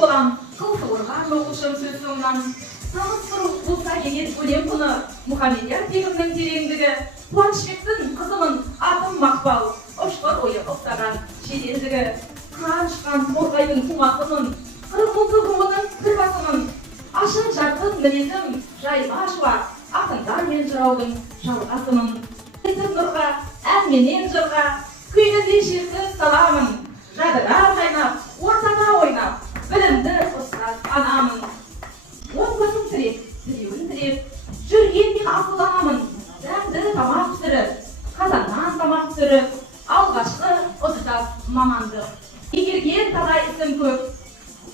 bolan kılkıvırgan okuşum söz soňundan Tanış bulsa egen ölem bunu Muhammediyat begimniň tereňdigi Kuançbekdin kızımın atım Makbal oşkor oýa oksagan şeýendigi Kançkan torgaýyň kumakymyn kırmızı kırbasymyn aşın jarkyn minezim jaýbaş var akynlar men jırawdyň şalgasymyn Etip nurga ämenen jırga küýnedi şirki salamyn jadylar gaýnap ortada oýnap bilimdi ustad anamyn on gözüm tirip, tiribin tirip, jürgen men asılamın, dämdi tamak pişirip, kazandan tamak pişirip, algaçkı ustad mamandyk. Egirgen tada isim köp,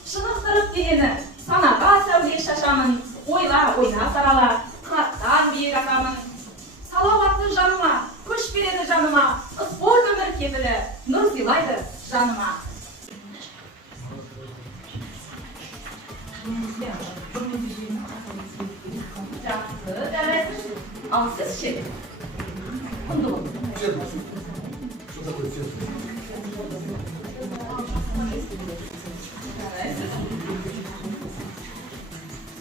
şynykdyryp degeni, sanaga säwle şaşamyn, oýla oýna sarala, kattan biýek atamyn. Salavatly janyma, köş beredi janyma, spor ömür kepili, nur silaýdy janyma. Жақсы, жарайсыз. Ал сіз ше? Кімді бол? Что такое цвет? Жарайсыз.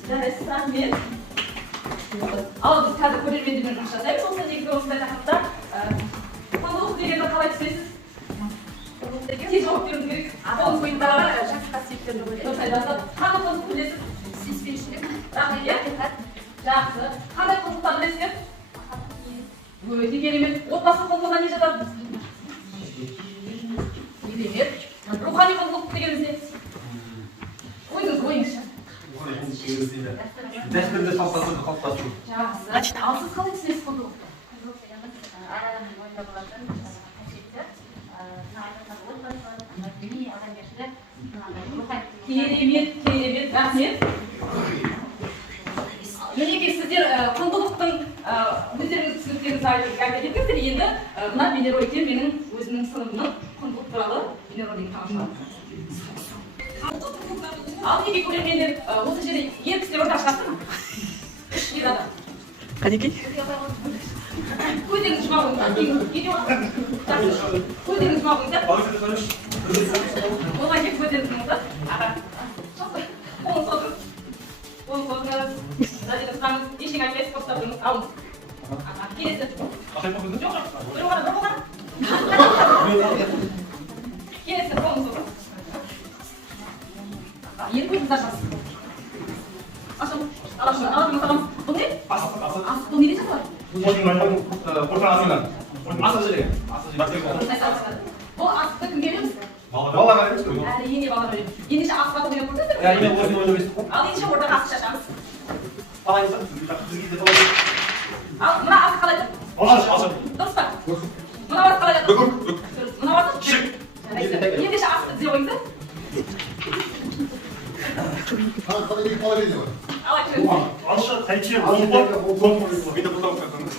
Жарайсыз, рахмет. Ал біз қазір көрермендермен жұмыс жасаймыз. Осы негізі осындай тақырыпта құндылық дегенді қалай түсінесіз? Тез жауап беруіңіз керек. Атауыңыз бойындағы жақсы қасиеттерді білесіз. Дұрыс айтасыз. Қандай құндылық білесіз? Сүйіспеншілік. Рахмет. Жақсы. Қандай құндылықтар білесіздер? Өте керемет. Отбасы құндылығына не жатады? Керемет. Рухани құндылық дегеніміз не? Ойыңызшы. Рухани құндылық дегеніміз не? Дәстүрді салт-дәстүрді қалыптастыру. Жақсы. Ал сіз қалай түсінесіз құндылықты? Құндылық дегеніміз адамның бойында болатын қасиеттер, діни адамгершілік, Керемет. Рахмет. Мінекей сіздер құндылықтың өздеріңіз түсініктеріңізді айта кеттіңіздер. Енді мына бейнероликтен менің өзімнің сыныбымның құндылық туралы бейнеролигін тамашалады. Ал неге көрермендер осы жерде ер кісілер орташа ма? Үш ер адам. Қанекей? Көздеріңізді жұма қойыңыздар. Көздеріңізді жұма қойыңыздар. Оған кеп көздеріңізді жұмыңыздар. Қолыңыз отырып. Қолыңыз отырыңыз. Задел ұстаңыз. Ештеңе айтпайсыз, қостап тұрыңыз. Алыңыз. Келесі. Жоқ. Бір оған. Келесі. Қолыңыз отырып. Енді көзіңізді ашасыз. Ашамыз. Алашымыз. Бұл не? Асық. Бұл неде жатыр? Қоршан асынан. Асық жерге. Бұл асықты кімге береміз? Балаға береміз. Әрине балаға береміз. Ендеше асыққа қойып көрдіңіздер ме? Ене осыны ойнап өстік. Ал ендеше ортаға асық шашамыз. Қалайсыз? Бізге де қалай. Ал мына асық қалай тұр? Ашып. Дұрыс па? Мына асық қалай тұр? Мына асық? Ендеше асықты тізе қойыңыздар. Қалай екі бала береді ғой? Ал айтыңыз. Алшы, тайчы, олпы, бейді бұтау қаққаныз.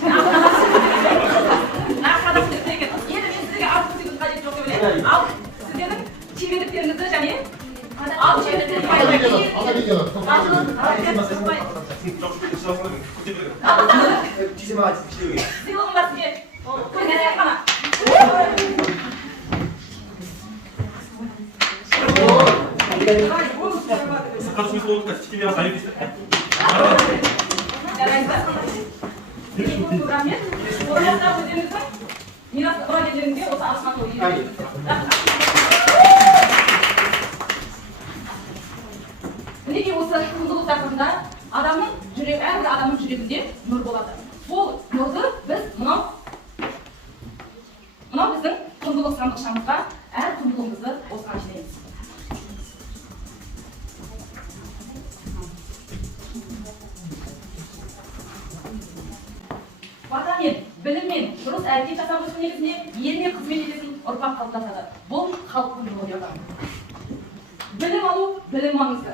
Нақсада сіздер екен. Енді мен сіздерге асық сүйгіз қажет жоқ деп ойлаймын. Ал сіздердің шеберліктеріңізді және ал шеберліктеріңізді сыйлығым бар сізге. Көргенсіз ғана. Сақатшымыз болдық, стикеме аз айып есті. Жарайсыз. Рахмет. Орнатта өздеріңіздің мирас мұрагерлеріңізге осы асыққа қойып мінекей осы құндылық тақырыбында адамның жүрегі, әрбір адамның жүрегінде нұр болады. Сол нұрды біз мынау біздің құндылық сандықшамызға әр құндылығымызды осыған жинаймыз. Батамен, біліммен, дұрыс әрекет жасамыздың негізінде еліне қызмет ететін ұрпақ қалыптасады. Бұл халық құндылығы. Білім алу, білім маңызды.